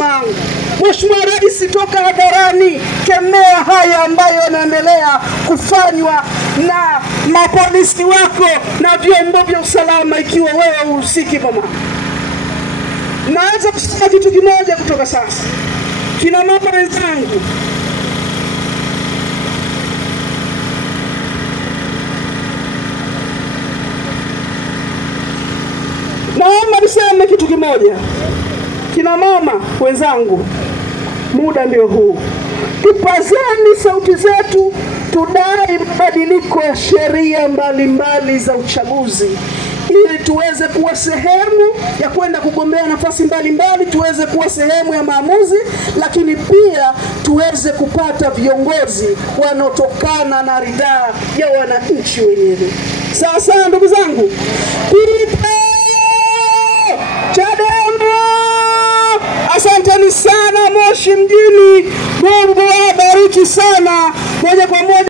mama. Mheshimiwa Rais, toka hadharani kemea haya ambayo yanaendelea kufanywa na mapolisi wako na vyombo vya usalama ikiwa wewe uhusiki mama. Naweza kusema kitu kimoja kutoka sasa. Kina mama wenzangu, naomba niseme kitu kimoja. Kina mama wenzangu, muda ndio huu. Tupazeni sauti zetu, tudai mabadiliko ya sheria mbalimbali za uchaguzi ili tuweze kuwa sehemu ya kwenda kugombea nafasi mbalimbali, tuweze kuwa sehemu ya maamuzi, lakini pia tuweze kupata viongozi wanaotokana na ridhaa ya wananchi wenyewe. Sasa ndugu zangu, Chadema! Asanteni sana Moshi mjini. Mungu awabariki sana. Moja kwa moja